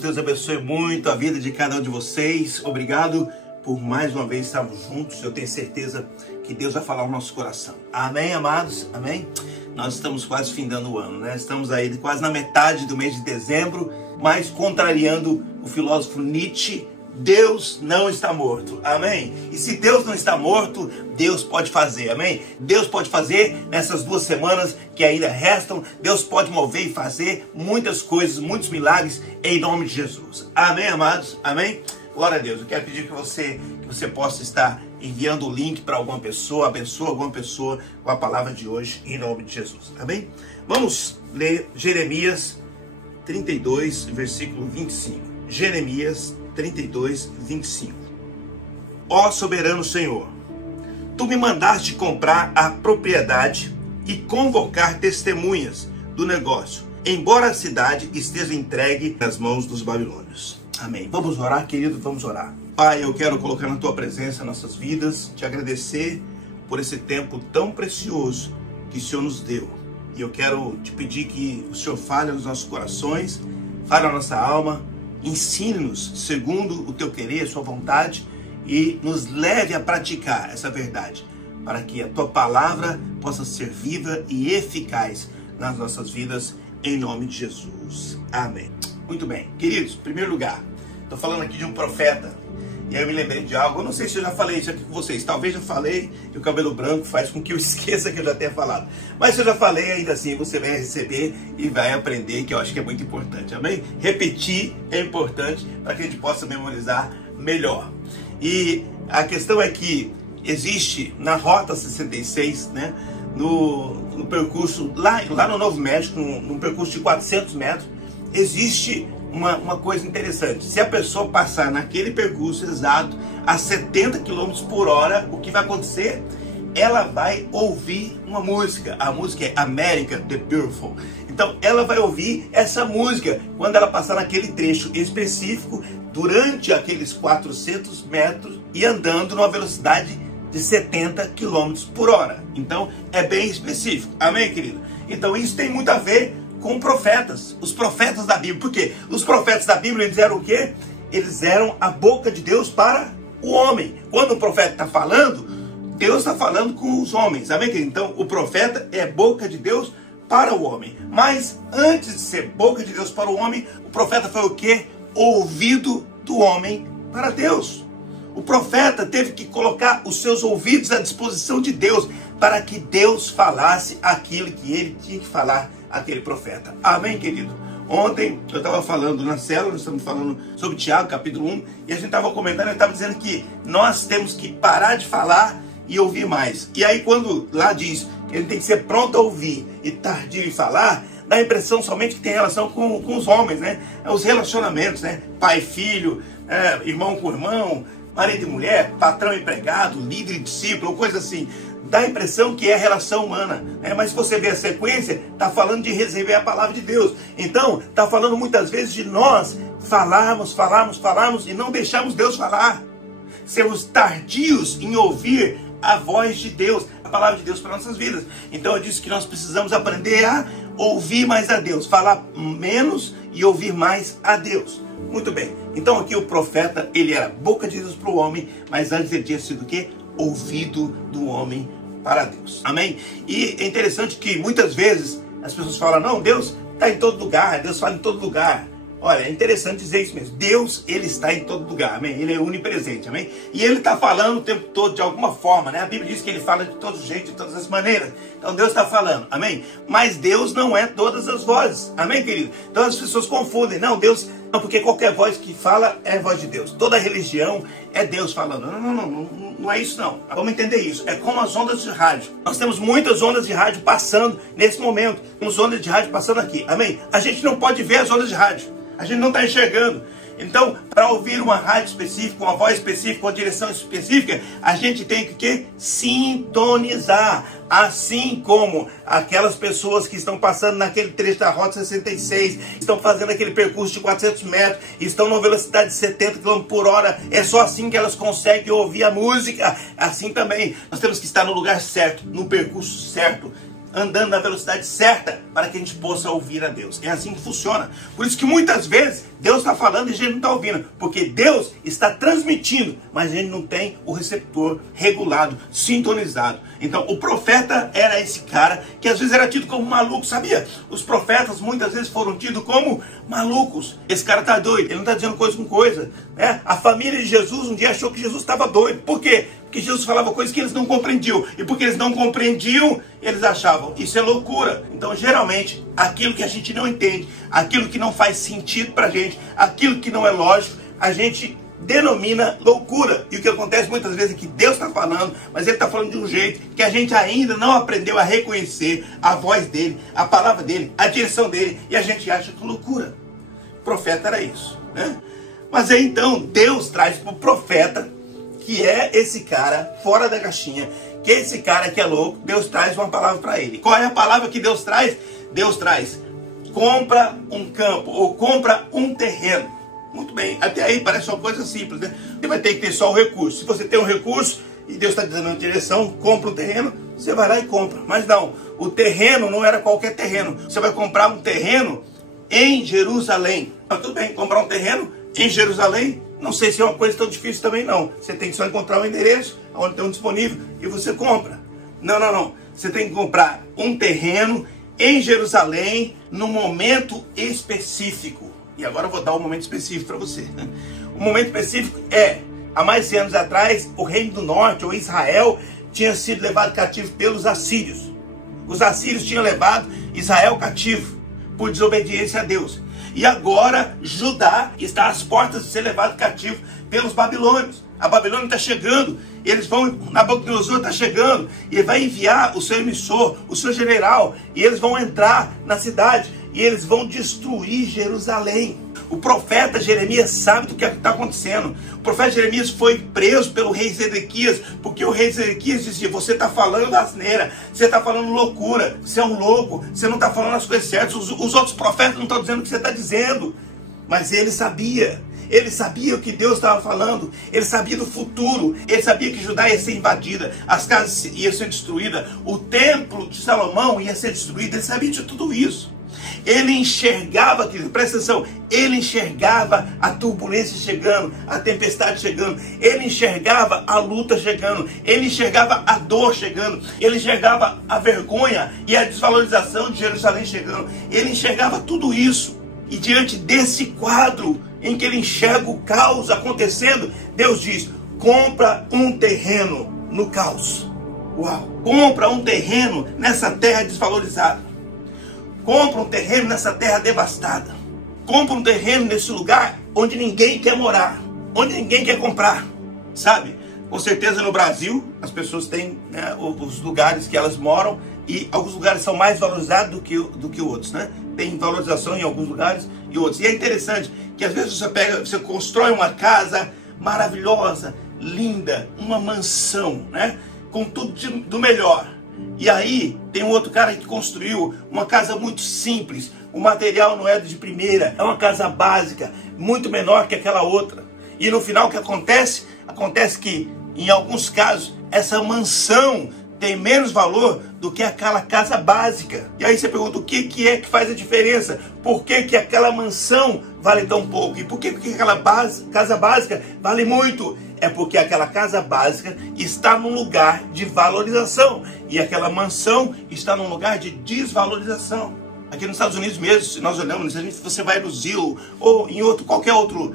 Deus abençoe muito a vida de cada um de vocês. Obrigado por mais uma vez estarmos juntos. Eu tenho certeza que Deus vai falar ao nosso coração. Amém, amados? Amém? Nós estamos quase findando o ano, né? Estamos aí quase na metade do mês de dezembro, mas contrariando o filósofo Nietzsche, Deus não está morto, amém? E se Deus não está morto, Deus pode fazer, amém? Deus pode fazer nessas 2 semanas que ainda restam. Deus pode mover e fazer muitas coisas, muitos milagres em nome de Jesus, amém, amados? Amém? Glória a Deus. Eu quero pedir que você possa estar enviando o link para alguma pessoa, abençoa alguma pessoa com a palavra de hoje em nome de Jesus, amém? Vamos ler Jeremias 32, versículo 25. Jeremias 32, 25. Ó soberano Senhor, tu me mandaste comprar a propriedade e convocar testemunhas do negócio, embora a cidade esteja entregue nas mãos dos babilônios. Amém. Vamos orar, querido? Vamos orar. Pai, eu quero colocar na tua presença nossas vidas, te agradecer por esse tempo tão precioso que o Senhor nos deu. E eu quero te pedir que o Senhor fale nos nossos corações, fale na nossa alma, ensine-nos segundo o teu querer, a sua vontade, e nos leve a praticar essa verdade, para que a tua palavra possa ser viva e eficaz nas nossas vidas, em nome de Jesus. Amém. Muito bem, queridos, em primeiro lugar, estou falando aqui de um profeta, e aí eu me lembrei de algo. Eu não sei se eu já falei isso aqui com vocês, talvez já falei, e o cabelo branco faz com que eu esqueça que eu já tenha falado. Mas se eu já falei, ainda assim você vai receber e vai aprender, que eu acho que é muito importante, amém? Repetir é importante para que a gente possa memorizar melhor. E a questão é que existe na Rota 66, né, no percurso, lá no Novo México, num percurso de 400 metros, existe uma coisa interessante. Se a pessoa passar naquele percurso exato a 70 km por hora, o que vai acontecer? Ela vai ouvir uma música. A música é America the Beautiful. Então ela vai ouvir essa música quando ela passar naquele trecho específico durante aqueles 400 metros e andando numa velocidade de 70 km por hora. Então é bem específico. Amém, querido? Então isso tem muito a ver com profetas, os profetas da Bíblia. Por quê? Os profetas da Bíblia, eles eram o quê? Eles eram a boca de Deus para o homem. Quando o profeta está falando, Deus está falando com os homens. Amém, querido? Então, o profeta é boca de Deus para o homem. Mas, antes de ser boca de Deus para o homem, o profeta foi o quê? Ouvido do homem para Deus. O profeta teve que colocar os seus ouvidos à disposição de Deus, para que Deus falasse aquilo que ele tinha que falar aquele profeta. Amém, querido? Ontem eu estava falando na célula, nós estamos falando sobre Tiago, capítulo 1, e a gente estava comentando, eu estava dizendo que nós temos que parar de falar e ouvir mais. E aí quando lá diz que ele tem que ser pronto a ouvir e tardio em falar, dá a impressão somente que tem relação com os homens, né? Os relacionamentos, né? Pai, filho, irmão com irmão, marido e mulher, patrão e empregado, líder e discípulo, coisa assim. Dá a impressão que é relação humana, né? Mas se você ver a sequência, está falando de receber a palavra de Deus. Então, está falando muitas vezes de nós falarmos e não deixarmos Deus falar. Sermos tardios em ouvir a voz de Deus, a palavra de Deus para nossas vidas. Então eu disse que nós precisamos aprender a ouvir mais a Deus, falar menos e ouvir mais a Deus. Muito bem, então aqui o profeta, ele era boca de Deus para o homem, mas antes ele tinha sido o quê? Ouvido do homem para Deus. Amém? E é interessante que muitas vezes as pessoas falam, não, Deus está em todo lugar, Deus fala em todo lugar. Olha, é interessante dizer isso mesmo. Deus, ele está em todo lugar, amém? Ele é onipresente, amém? E ele está falando o tempo todo de alguma forma, né? A Bíblia diz que ele fala de todo jeito, de todas as maneiras. Então Deus está falando, amém? Mas Deus não é todas as vozes, amém, querido? Então as pessoas confundem, não, Deus... Não, porque qualquer voz que fala é a voz de Deus. Toda religião é Deus falando. Não é isso não. Vamos entender isso. É como as ondas de rádio. Nós temos muitas ondas de rádio passando nesse momento. Temos ondas de rádio passando aqui. Amém? A gente não pode ver as ondas de rádio. A gente não está enxergando. Então, para ouvir uma rádio específica, uma voz específica, uma direção específica, a gente tem que sintonizar. Assim como aquelas pessoas que estão passando naquele trecho da Rota 66, estão fazendo aquele percurso de 400 metros, estão numa velocidade de 70 km por hora, é só assim que elas conseguem ouvir a música. Assim também, nós temos que estar no lugar certo, no percurso certo, andando na velocidade certa para que a gente possa ouvir a Deus. É assim que funciona. Por isso que muitas vezes Deus está falando e a gente não está ouvindo, porque Deus está transmitindo, mas a gente não tem o receptor regulado, sintonizado. Então o profeta era esse cara que às vezes era tido como maluco, sabia? Os profetas muitas vezes foram tidos como malucos. Esse cara está doido, ele não está dizendo coisa com coisa, né? A família de Jesus um dia achou que Jesus estava doido. Por quê? Porque Jesus falava coisas que eles não compreendiam. E porque eles não compreendiam, eles achavam, isso é loucura. Então, geralmente, aquilo que a gente não entende, aquilo que não faz sentido pra gente, aquilo que não é lógico, a gente denomina loucura. E o que acontece muitas vezes é que Deus está falando, mas Ele está falando de um jeito que a gente ainda não aprendeu a reconhecer a voz dEle, a palavra dEle, a direção dEle, e a gente acha que loucura. O profeta era isso, né? Mas aí então, Deus traz para o profeta, que é esse cara fora da caixinha, que é esse cara que é louco, Deus traz uma palavra para ele. Qual é a palavra que Deus traz? Deus traz, compra um campo, ou compra um terreno. Muito bem, até aí parece uma coisa simples, né? Você vai ter que ter só o recurso. Se você tem um recurso, e Deus está dizendo na direção, compra um terreno, você vai lá e compra. Mas não, o terreno não era qualquer terreno. Você vai comprar um terreno em Jerusalém. Mas tudo bem, comprar um terreno em Jerusalém, não sei se é uma coisa tão difícil também não. Você tem que só encontrar um endereço, onde tem um disponível, e você compra. Não. Você tem que comprar um terreno em Jerusalém, num momento específico. E agora eu vou dar um momento específico para você. O momento específico é, há mais de anos atrás, o reino do norte, ou Israel, tinha sido levado cativo pelos assírios. Os assírios tinham levado Israel cativo, por desobediência a Deus. E agora Judá está às portas de ser levado cativo pelos babilônios. A Babilônia está chegando, Nabucodonosor está chegando, e ele vai enviar o seu emissor, o seu general, e eles vão entrar na cidade, e eles vão destruir Jerusalém. O profeta Jeremias sabe do que está acontecendo. O profeta Jeremias foi preso pelo rei Zedequias, porque o rei Zedequias dizia, você está falando asneira, você está falando loucura, você é um louco, você não está falando as coisas certas, os outros profetas não estão dizendo o que você está dizendo. Mas ele sabia o que Deus estava falando, ele sabia do futuro, ele sabia que Judá ia ser invadida, as casas iam ser destruídas, o templo de Salomão ia ser destruído, ele sabia de tudo isso. Ele enxergava, querido, presta atenção, ele enxergava a turbulência chegando, a tempestade chegando, ele enxergava a luta chegando, ele enxergava a dor chegando, ele enxergava a vergonha e a desvalorização de Jerusalém chegando, ele enxergava tudo isso. E diante desse quadro em que ele enxerga o caos acontecendo, Deus diz, compra um terreno no caos. Uau! Compra um terreno nessa terra desvalorizada. Compra um terreno nessa terra devastada. Compra um terreno nesse lugar onde ninguém quer morar, onde ninguém quer comprar, sabe? Com certeza no Brasil as pessoas têm, né, os lugares que elas moram, e alguns lugares são mais valorizados do que outros, né? Tem valorização em alguns lugares e outros. E é interessante que às vezes você constrói uma casa maravilhosa, linda, uma mansão, né? Com tudo do melhor. E aí tem um outro cara que construiu uma casa muito simples, o material não é de primeira, é uma casa básica, muito menor que aquela outra. E no final o que acontece? Acontece que em alguns casos essa mansão tem menos valor do que aquela casa básica. E aí você pergunta, o que é que faz a diferença? Por que aquela mansão vale tão pouco? E por que aquela casa básica vale muito? É porque aquela casa básica está num lugar de valorização e aquela mansão está num lugar de desvalorização. Aqui nos Estados Unidos mesmo, se nós olhamos, se você vai no Zillow ou em qualquer outro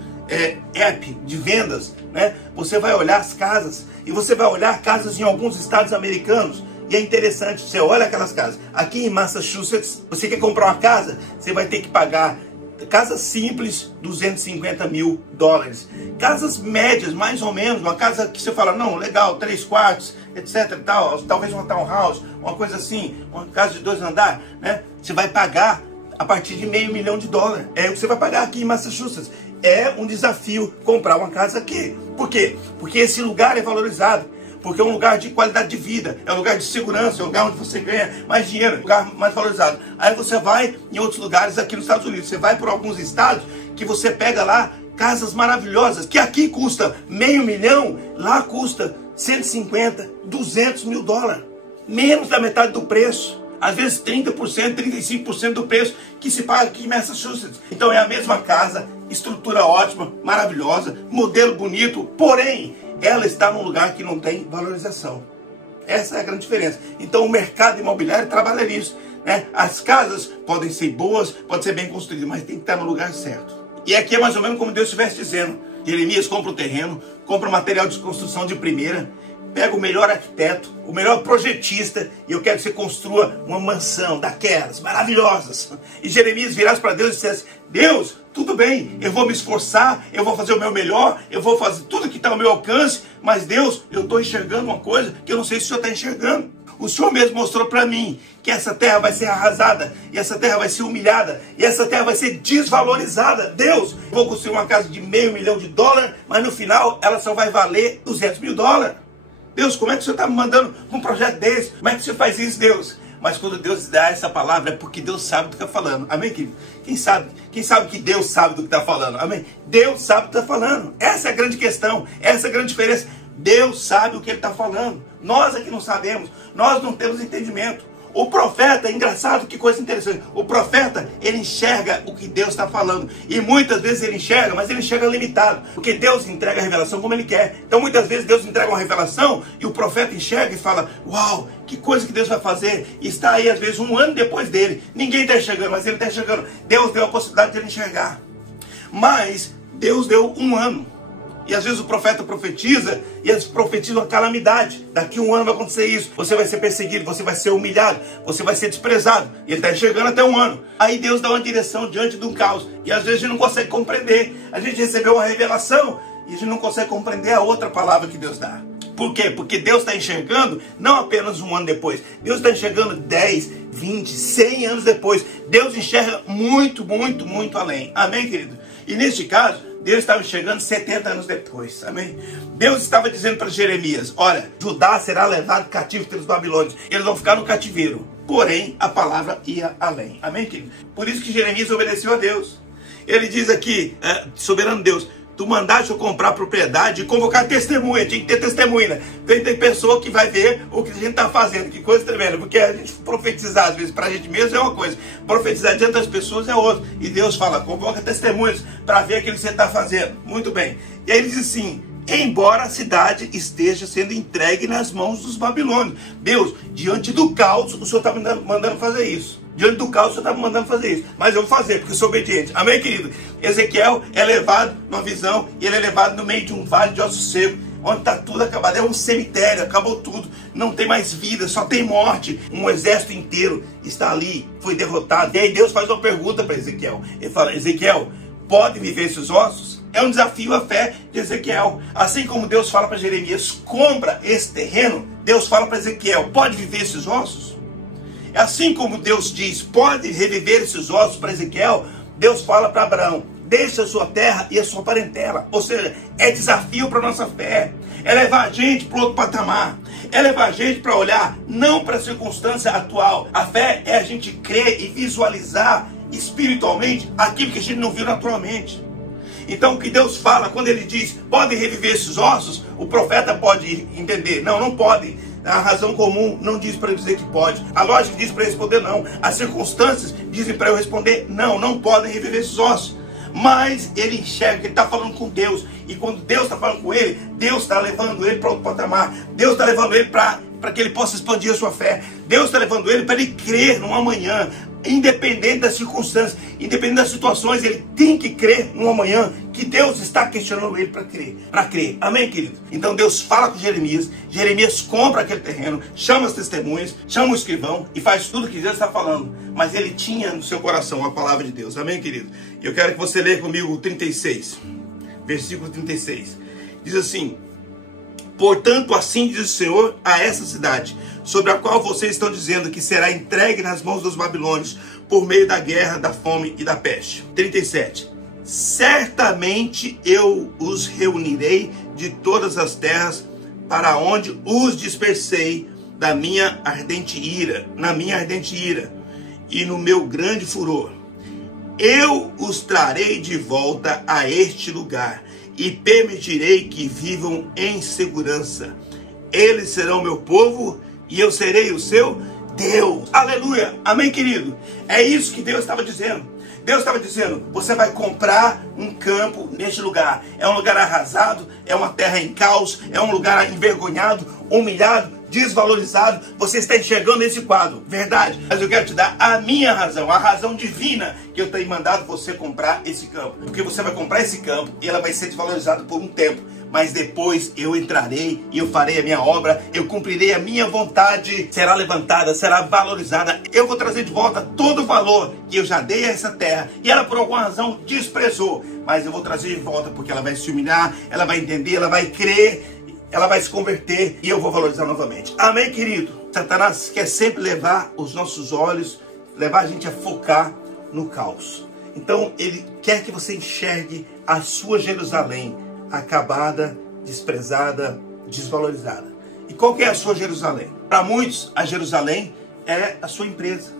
app de vendas, né? Você vai olhar as casas e você vai olhar casas em alguns estados americanos. E é interessante, você olha aquelas casas. Aqui em Massachusetts, você quer comprar uma casa, você vai ter que pagar, casas simples, $250 mil. Casas médias, mais ou menos, uma casa que você fala, não, legal, 3 quartos, etc. Tal, talvez uma townhouse, uma coisa assim, uma casa de 2 andares, né? Você vai pagar a partir de $500 mil. É o que você vai pagar aqui em Massachusetts. É um desafio comprar uma casa aqui. Por quê? Porque esse lugar é valorizado. Porque é um lugar de qualidade de vida, é um lugar de segurança, é um lugar onde você ganha mais dinheiro, é um lugar mais valorizado. Aí você vai em outros lugares aqui nos Estados Unidos, você vai por alguns estados que você pega lá casas maravilhosas, que aqui custa $500 mil, lá custa 150, $200 mil. Menos da metade do preço. Às vezes 30%, 35% do preço que se paga aqui em Massachusetts. Então é a mesma casa, estrutura ótima, maravilhosa, modelo bonito, porém, ela está num lugar que não tem valorização. Essa é a grande diferença. Então o mercado imobiliário trabalha nisso, né? As casas podem ser boas, podem ser bem construídas, mas tem que estar no lugar certo. E aqui é mais ou menos como Deus estivesse dizendo. Jeremias compra o terreno, compra o material de construção de primeira, pega o melhor arquiteto, o melhor projetista, e eu quero que você construa uma mansão daquelas maravilhosas. E Jeremias virasse para Deus e dissesse: Deus, tudo bem, eu vou me esforçar, eu vou fazer o meu melhor, eu vou fazer tudo que está ao meu alcance, mas Deus, eu estou enxergando uma coisa que eu não sei se o Senhor está enxergando. O Senhor mesmo mostrou para mim que essa terra vai ser arrasada, e essa terra vai ser humilhada, e essa terra vai ser desvalorizada. Deus, eu vou construir uma casa de $500 mil, mas no final ela só vai valer $200 mil. Deus, como é que o Senhor está me mandando um projeto desse? Como é que o Senhor faz isso, Deus? Mas quando Deus dá essa palavra, é porque Deus sabe do que está falando. Amém, querido? Quem sabe que Deus sabe do que está falando? Amém? Deus sabe do que está falando. Essa é a grande questão. Essa é a grande diferença. Deus sabe o que Ele está falando. Nós aqui não sabemos. Nós não temos entendimento. O profeta, engraçado, que coisa interessante. O profeta, ele enxerga o que Deus está falando. E muitas vezes ele enxerga, mas ele enxerga limitado. Porque Deus entrega a revelação como Ele quer. Então muitas vezes Deus entrega uma revelação e o profeta enxerga e fala: uau, que coisa que Deus vai fazer. E está aí às vezes um ano depois dele. Ninguém está enxergando, mas ele está enxergando. Deus deu a possibilidade de ele enxergar. Mas Deus deu um ano. E às vezes o profeta profetiza, e eles profetizam uma calamidade. Daqui a um ano vai acontecer isso. Você vai ser perseguido, você vai ser humilhado, você vai ser desprezado. E ele está enxergando até um ano. Aí Deus dá uma direção diante de um caos. E às vezes a gente não consegue compreender. A gente recebeu uma revelação e a gente não consegue compreender a outra palavra que Deus dá. Por quê? Porque Deus está enxergando não apenas um ano depois. Deus está enxergando 10, 20, 100 anos depois. Deus enxerga muito, muito, muito além. Amém, querido? E neste caso, Deus estava enxergando 70 anos depois, amém? Deus estava dizendo para Jeremias: olha, Judá será levado cativo pelos babilônios, eles vão ficar no cativeiro. Porém, a palavra ia além, amém, querido? Por isso que Jeremias obedeceu a Deus. Ele diz aqui, soberano Deus, tu mandaste eu comprar propriedade e convocar testemunha. Tinha que ter testemunha. Tem pessoa que vai ver o que a gente está fazendo. Que coisa tremenda. Porque a gente profetizar, às vezes, para a gente mesmo é uma coisa. Profetizar diante das pessoas é outra. E Deus fala: convoca testemunhas para ver aquilo que você está fazendo. Muito bem. E aí ele diz assim: embora a cidade esteja sendo entregue nas mãos dos babilônios. Deus, diante do caos, o Senhor está me mandando fazer isso. Diante do caos, o Senhor está me mandando fazer isso. Mas eu vou fazer, porque eu sou obediente. Amém, querido? Ezequiel é levado numa visão, e ele é levado no meio de um vale de ossos secos, onde está tudo acabado. É um cemitério, acabou tudo. Não tem mais vida, só tem morte. Um exército inteiro está ali, foi derrotado. E aí Deus faz uma pergunta para Ezequiel. Ele fala: Ezequiel, pode viver esses ossos? É um desafio à fé de Ezequiel. Assim como Deus fala para Jeremias: compra esse terreno, Deus fala para Ezequiel: pode viver esses ossos? Assim como Deus diz: pode reviver esses ossos para Ezequiel, Deus fala para Abraão: deixa a sua terra e a sua parentela. Ou seja, é desafio para a nossa fé. É levar a gente para outro patamar. É levar a gente para olhar não para a circunstância atual. A fé é a gente crer e visualizar espiritualmente aquilo que a gente não viu naturalmente. Então o que Deus fala quando Ele diz: pode reviver esses ossos, o profeta pode entender: não, não pode. A razão comum não diz para eu dizer que pode. A lógica diz para eu responder não. As circunstâncias dizem para eu responder não, não podem reviver esses ossos. Mas ele enxerga que ele está falando com Deus. E quando Deus está falando com ele, Deus está levando ele para outro patamar. Deus está levando ele para que ele possa expandir a sua fé. Deus está levando ele para ele crer num amanhã. Independente das circunstâncias, independente das situações, ele tem que crer no amanhã que Deus está questionando ele para crer. Amém, querido? Então Deus fala com Jeremias. Jeremias compra aquele terreno, chama as testemunhas, chama o escrivão e faz tudo que Deus está falando. Mas ele tinha no seu coração a palavra de Deus. Amém, querido? E eu quero que você leia comigo o 36, versículo 36. Diz assim: portanto, assim diz o Senhor a essa cidade, sobre a qual vocês estão dizendo que será entregue nas mãos dos babilônios por meio da guerra, da fome e da peste. 37. Certamente eu os reunirei de todas as terras para onde os dispersei na minha ardente ira, e no meu grande furor. Eu os trarei de volta a este lugar e permitirei que vivam em segurança. Eles serão meu povo e eu serei o seu Deus. Aleluia. Amém, querido? É isso que Deus estava dizendo. Deus estava dizendo, você vai comprar um campo neste lugar. É um lugar arrasado, é uma terra em caos, é um lugar envergonhado, humilhado, desvalorizado. Você está enxergando esse quadro, verdade? Mas eu quero te dar a minha razão, a razão divina que eu tenho mandado você comprar esse campo. Porque você vai comprar esse campo e ela vai ser desvalorizada por um tempo. Mas depois eu entrarei e eu farei a minha obra, eu cumprirei a minha vontade, será levantada, será valorizada. Eu vou trazer de volta todo o valor que eu já dei a essa terra e ela por alguma razão desprezou. Mas eu vou trazer de volta porque ela vai se humilhar, ela vai entender, ela vai crer, ela vai se converter e eu vou valorizar novamente. Amém, querido? Satanás quer sempre levar os nossos olhos, levar a gente a focar no caos. Então ele quer que você enxergue a sua Jerusalém acabada, desprezada, desvalorizada. E qual que é a sua Jerusalém? Para muitos, a Jerusalém é a sua empresa.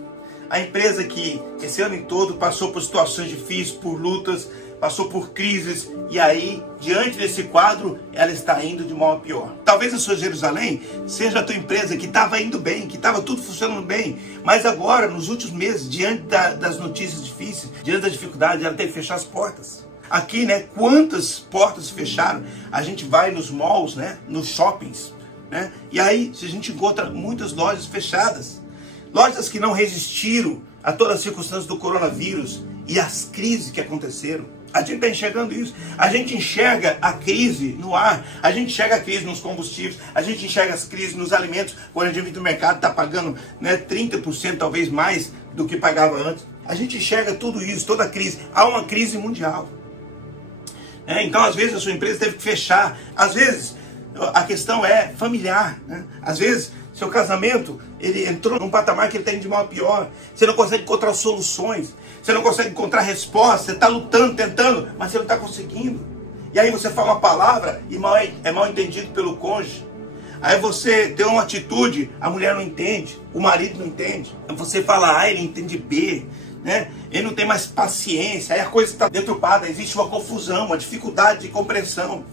A empresa que esse ano todo passou por situações difíceis, por lutas, passou por crises, e aí, diante desse quadro, ela está indo de mal a pior. Talvez a sua Jerusalém seja a tua empresa que estava indo bem, que estava tudo funcionando bem, mas agora, nos últimos meses, diante das notícias difíceis, diante da dificuldade, ela teve que fechar as portas. Aqui, né, quantas portas fecharam? A gente vai nos malls, né, nos shoppings, né, e aí a gente encontra muitas lojas fechadas. Lojas que não resistiram a todas as circunstâncias do coronavírus e as crises que aconteceram. A gente está enxergando isso. A gente enxerga a crise no ar, a gente enxerga a crise nos combustíveis, a gente enxerga as crises nos alimentos. Quando a gente vem do mercado, está pagando, né, 30% talvez mais do que pagava antes. A gente enxerga tudo isso, toda a crise. Há uma crise mundial. Então, às vezes, a sua empresa teve que fechar. Às vezes, a questão é familiar, né? Às vezes, seu casamento, ele entrou num patamar que ele está indo de mal a pior. Você não consegue encontrar soluções. Você não consegue encontrar respostas. Você está lutando, tentando, mas você não está conseguindo. E aí você fala uma palavra e é mal entendido pelo cônjuge. Aí você tem uma atitude, a mulher não entende, o marido não entende. Aí você fala A, ele entende B. Né? Ele não tem mais paciência, aí a coisa está deturpada, existe uma confusão, uma dificuldade de compreensão.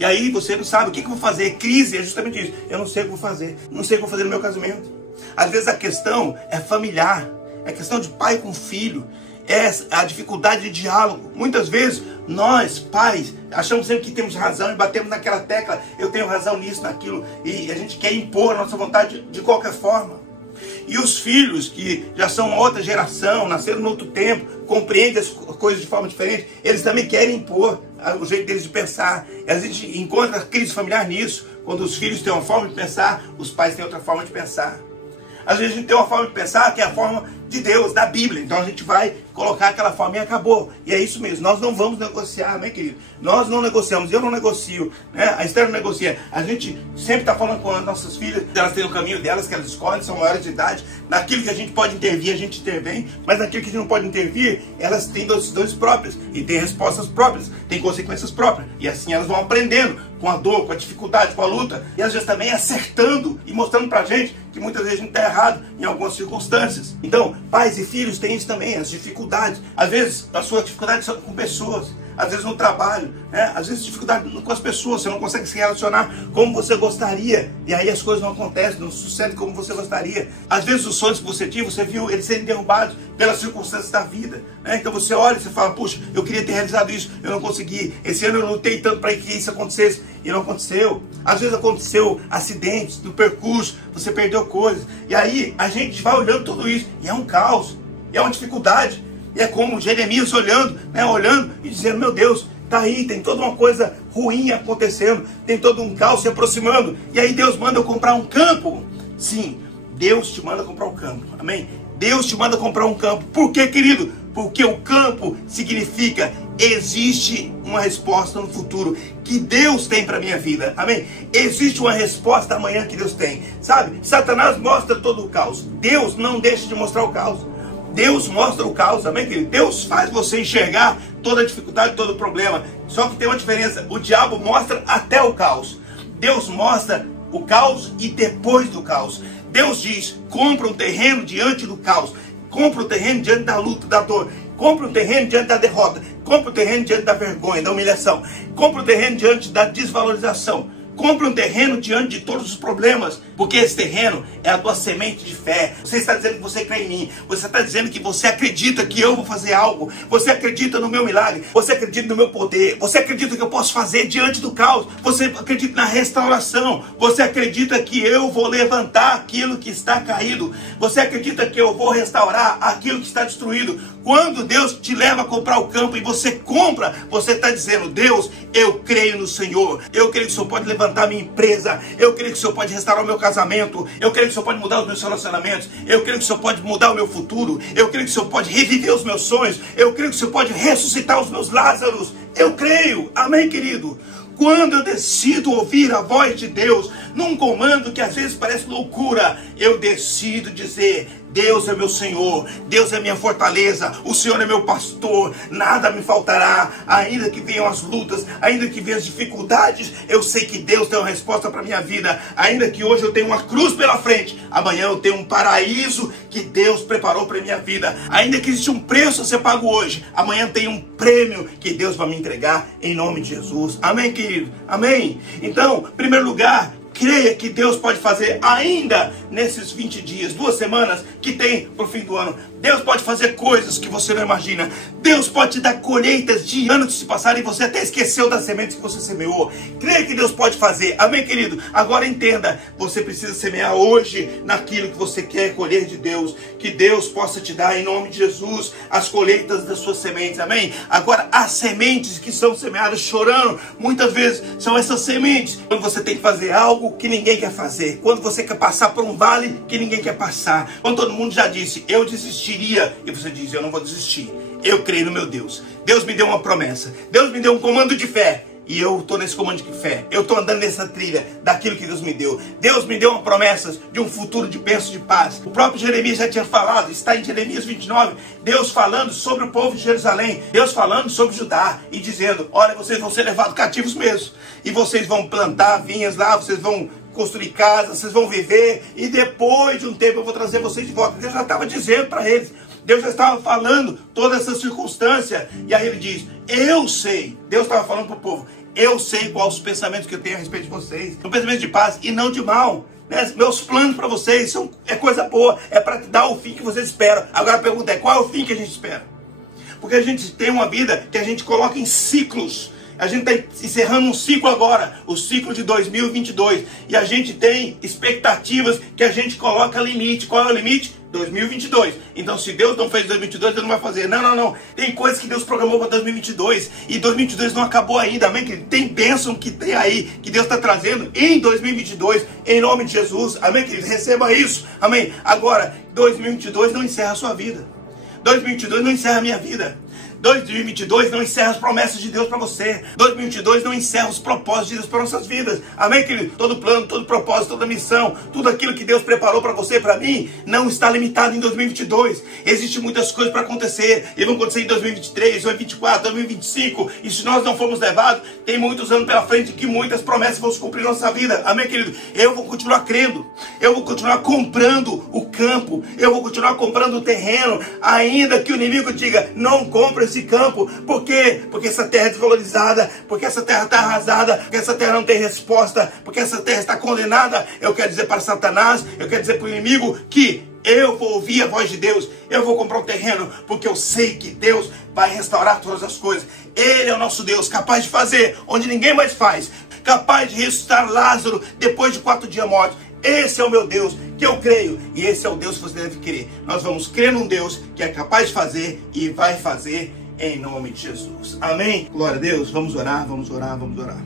E aí você não sabe o que eu vou fazer. Crise é justamente isso. Eu não sei o que vou fazer. Não sei o que vou fazer no meu casamento. Às vezes a questão é familiar. É questão de pai com filho. É a dificuldade de diálogo. Muitas vezes nós, pais, achamos sempre que temos razão e batemos naquela tecla. Eu tenho razão nisso, naquilo. E a gente quer impor a nossa vontade de qualquer forma. E os filhos, que já são uma outra geração, nasceram no outro tempo, compreendem as coisas de forma diferente, eles também querem impor o jeito deles de pensar. A gente encontra a crise familiar nisso, quando os filhos têm uma forma de pensar, os pais têm outra forma de pensar. Às vezes a gente tem uma forma de pensar que é a forma de Deus, da Bíblia. Então a gente vai colocar aquela forma e acabou. E é isso mesmo. Nós não vamos negociar, né, querido? Nós não negociamos. Eu não negocio, né? A Esther não negocia. A gente sempre está falando com as nossas filhas. Elas têm o caminho delas, que elas escolhem, são maiores de idade. Naquilo que a gente pode intervir, a gente intervém. Mas naquilo que a gente não pode intervir, elas têm decisões próprias. E têm respostas próprias. Têm consequências próprias. E assim elas vão aprendendo com a dor, com a dificuldade, com a luta. E às vezes também acertando e mostrando pra gente que muitas vezes a gente está errado em algumas circunstâncias. Então, pais e filhos têm isso também, as dificuldades. Às vezes, a sua dificuldade são com pessoas. Às vezes no trabalho, né? Às vezes dificuldade com as pessoas. Você não consegue se relacionar como você gostaria. E aí as coisas não acontecem, não sucedem como você gostaria. Às vezes os sonhos que você tinha, você viu eles serem derrubados pelas circunstâncias da vida, né? Então você olha e você fala, puxa, eu queria ter realizado isso, eu não consegui. Esse ano eu lutei tanto para que isso acontecesse e não aconteceu. Às vezes aconteceu acidentes no percurso, você perdeu coisas. E aí a gente vai olhando tudo isso e é um caos, é uma dificuldade. E é como Jeremias olhando, né, olhando e dizendo, meu Deus, tá aí, tem toda uma coisa ruim acontecendo, tem todo um caos se aproximando. E aí Deus manda eu comprar um campo. Sim, Deus te manda comprar um campo, amém? Deus te manda comprar um campo. Por quê, querido? Porque o campo significa existe uma resposta no futuro que Deus tem para minha vida, amém? Existe uma resposta amanhã que Deus tem, sabe? Satanás mostra todo o caos, Deus não deixa de mostrar o caos. Deus mostra o caos, amém, querido? Deus faz você enxergar toda a dificuldade, todo o problema. Só que tem uma diferença, o diabo mostra até o caos. Deus mostra o caos e depois do caos. Deus diz, compra um terreno diante do caos. Compra um terreno diante da luta, da dor. Compra um terreno diante da derrota. Compra um terreno diante da vergonha, da humilhação. Compra um terreno diante da desvalorização. compre um terreno diante de todos os problemas, porque esse terreno é a tua semente de fé. Você está dizendo que você crê em mim, você está dizendo que você acredita que eu vou fazer algo, você acredita no meu milagre, você acredita no meu poder, você acredita que eu posso fazer diante do caos, você acredita na restauração, você acredita que eu vou levantar aquilo que está caído, você acredita que eu vou restaurar aquilo que está destruído. Quando Deus te leva a comprar o campo e você compra, você está dizendo: Deus, eu creio no Senhor, eu creio que o Senhor pode levantar minha empresa, eu creio que o Senhor pode restaurar o meu casamento, eu creio que o Senhor pode mudar os meus relacionamentos, eu creio que o Senhor pode mudar o meu futuro, eu creio que o Senhor pode reviver os meus sonhos, eu creio que o Senhor pode ressuscitar os meus Lázaros. Eu creio, amém, querido? Quando eu decido ouvir a voz de Deus, num comando que às vezes parece loucura, eu decido dizer: Deus é meu Senhor, Deus é minha fortaleza, o Senhor é meu pastor, nada me faltará. Ainda que venham as lutas, ainda que venham as dificuldades, eu sei que Deus tem uma resposta para a minha vida. Ainda que hoje eu tenha uma cruz pela frente, amanhã eu tenho um paraíso que Deus preparou para a minha vida. Ainda que exista um preço a ser pago hoje, amanhã tem um prêmio que Deus vai me entregar em nome de Jesus. Amém, querido? Amém? Então, em primeiro lugar, creia que Deus pode fazer ainda nesses 20 dias, 2 semanas que tem para o fim do ano. Deus pode fazer coisas que você não imagina. Deus pode te dar colheitas de anos que se passaram e você até esqueceu das sementes que você semeou. Creia que Deus pode fazer. Amém, querido? Agora entenda, você precisa semear hoje naquilo que você quer colher de Deus. Que Deus possa te dar, em nome de Jesus, as colheitas das suas sementes. Amém? Agora, as sementes que são semeadas chorando, muitas vezes são essas sementes quando você tem que fazer algo que ninguém quer fazer, quando você quer passar por um vale que ninguém quer passar, quando todo mundo já disse: eu desistiria, e você diz: eu não vou desistir, eu creio no meu Deus. Deus me deu uma promessa, Deus me deu um comando de fé, e eu estou nesse comando de fé, eu estou andando nessa trilha daquilo que Deus me deu. Deus me deu uma promessa de um futuro de bênção, de paz. O próprio Jeremias já tinha falado, está em Jeremias 29, Deus falando sobre o povo de Jerusalém, Deus falando sobre Judá e dizendo: olha, vocês vão ser levados cativos mesmo, e vocês vão plantar vinhas lá, vocês vão construir casas, vocês vão viver, e depois de um tempo eu vou trazer vocês de volta. Deus já estava dizendo para eles, Deus já estava falando toda essa circunstância, e aí ele diz: eu sei, Deus estava falando para o povo: eu sei quais os pensamentos que eu tenho a respeito de vocês, são pensamentos de paz e não de mal, né? Meus planos para vocês é coisa boa, é para dar o fim que vocês esperam. Agora a pergunta é: qual é o fim que a gente espera? Porque a gente tem uma vida que a gente coloca em ciclos. A gente está encerrando um ciclo agora, o ciclo de 2022. E a gente tem expectativas que a gente coloca limite. Qual é o limite? 2022. Então, se Deus não fez 2022, Deus não vai fazer. Não. Tem coisas que Deus programou para 2022. E 2022 não acabou ainda. Amém? Tem bênção que tem aí, que Deus está trazendo em 2022, em nome de Jesus. Amém, querido? Receba isso. Amém? Agora, 2022 não encerra a sua vida. 2022 não encerra a minha vida. 2022 não encerra as promessas de Deus para você. 2022 não encerra os propósitos de Deus para nossas vidas. Amém, querido? Todo plano, todo propósito, toda missão, tudo aquilo que Deus preparou para você e para mim, não está limitado em 2022. Existem muitas coisas para acontecer. E vão acontecer em 2023, 2024, 2025. E se nós não formos levados, tem muitos anos pela frente que muitas promessas vão se cumprir na nossa vida. Amém, querido? Eu vou continuar crendo. Eu vou continuar comprando o campo. Eu vou continuar comprando o terreno. Ainda que o inimigo diga: não compre esse campo. Por quê? Porque essa terra é desvalorizada, porque essa terra está arrasada, porque essa terra não tem resposta, porque essa terra está condenada. Eu quero dizer para Satanás, eu quero dizer para o inimigo que eu vou ouvir a voz de Deus, eu vou comprar um terreno, porque eu sei que Deus vai restaurar todas as coisas. Ele é o nosso Deus, capaz de fazer onde ninguém mais faz, capaz de ressuscitar Lázaro depois de 4 dias mortos. Esse é o meu Deus, que eu creio, e esse é o Deus que você deve crer. Nós vamos crer num Deus que é capaz de fazer e vai fazer em nome de Jesus. Amém? Glória a Deus. Vamos orar, vamos orar, vamos orar.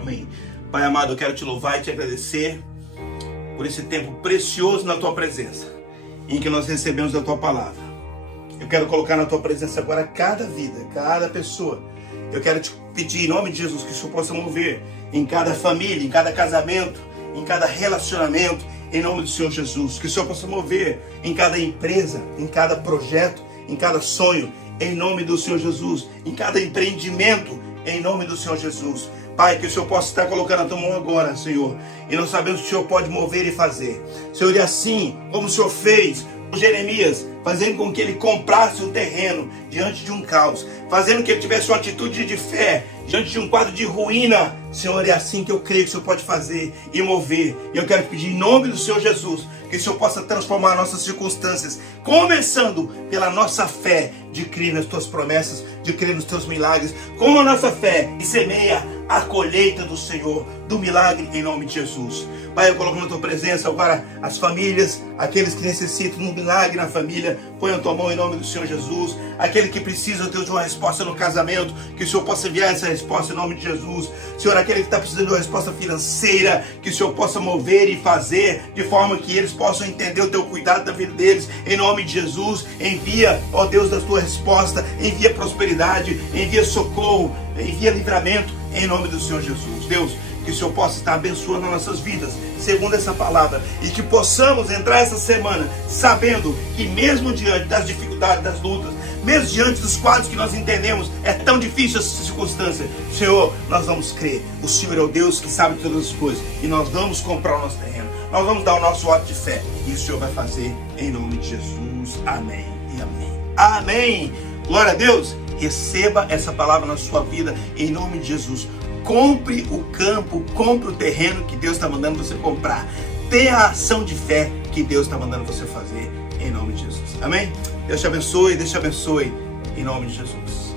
Amém. Pai amado, eu quero te louvar e te agradecer por esse tempo precioso na tua presença, em que nós recebemos a tua palavra. Eu quero colocar na tua presença agora cada vida, cada pessoa. Eu quero te pedir em nome de Jesus que o Senhor possa mover em cada família, em cada casamento, em cada relacionamento, em nome do Senhor Jesus. Que o Senhor possa mover em cada empresa, em cada projeto, em cada sonho, em nome do Senhor Jesus, em cada empreendimento, em nome do Senhor Jesus. Pai, que o Senhor possa estar colocando a tua mão agora, Senhor, e nós sabemos que o Senhor pode mover e fazer. Senhor, e assim como o Senhor fez com Jeremias, fazendo com que ele comprasse um terreno diante de um caos, fazendo que ele tivesse uma atitude de fé diante de um quadro de ruína. Senhor, é assim que eu creio que o Senhor pode fazer e mover. E eu quero te pedir em nome do Senhor Jesus, que o Senhor possa transformar nossas circunstâncias, começando pela nossa fé de crer nas tuas promessas, de crer nos teus milagres, com a nossa fé e semeia a colheita do Senhor, do milagre, em nome de Jesus. Pai, eu coloco na tua presença agora as famílias, aqueles que necessitam de um milagre na família, põe a tua mão em nome do Senhor Jesus. Aquele que precisa, Deus, de uma resposta no casamento, que o Senhor possa enviar essa resposta em nome de Jesus. Senhor, aquele que está precisando de uma resposta financeira, que o Senhor possa mover e fazer de forma que eles possam entender o teu cuidado da vida deles, em nome de Jesus. Envia, ó Deus, da tua resposta, envia prosperidade, envia socorro, envia livramento, em nome do Senhor Jesus. Deus, que o Senhor possa estar abençoando as nossas vidas, segundo essa palavra, e que possamos entrar essa semana sabendo que mesmo diante das dificuldades, das lutas, mesmo diante dos quadros que nós entendemos, é tão difícil essa circunstância, Senhor, nós vamos crer. O Senhor é o Deus que sabe todas as coisas, e nós vamos comprar o nosso terreno, nós vamos dar o nosso voto de fé, e o Senhor vai fazer em nome de Jesus. Amém e amém. Amém. Glória a Deus. Receba essa palavra na sua vida, em nome de Jesus. Compre o campo, compre o terreno que Deus está mandando você comprar. Tenha a ação de fé que Deus está mandando você fazer, em nome de Jesus. Amém? Deus te abençoe, em nome de Jesus.